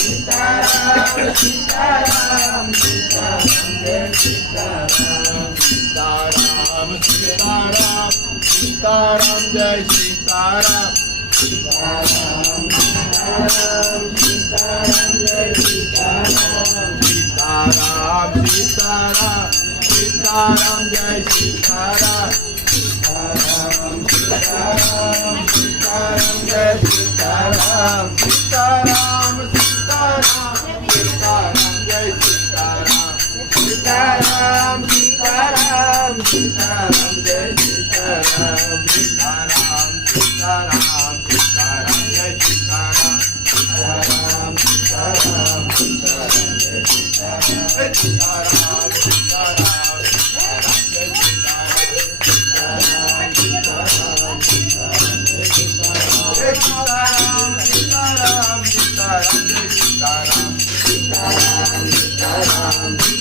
Sitaram Sitaram Sitaram Jai Sitaram Sitaram Sitaram Sitaram Jai Sitaram Sitaram Sitaram Sitaram Jai Sitaram Sitaram Sitaram Sitaram Jai Sitaram Sitaram Sitaram Sitaram Jai Sitaram Sitaram Sitaram Sitaram Jai Sitaram Sitaram Sitaram Sitaram Jai Sitaram Sitaram Sitaram Sitaram Jai Sitaram Sitaram Sitaram Sitaram Jai Sitaram Sitaram Sitaram Sitaram Jai Sitaram Sitaram Sitaram Jai Sitaram Sitaram Sitaram Jai Sitaram Sitaram Sitaram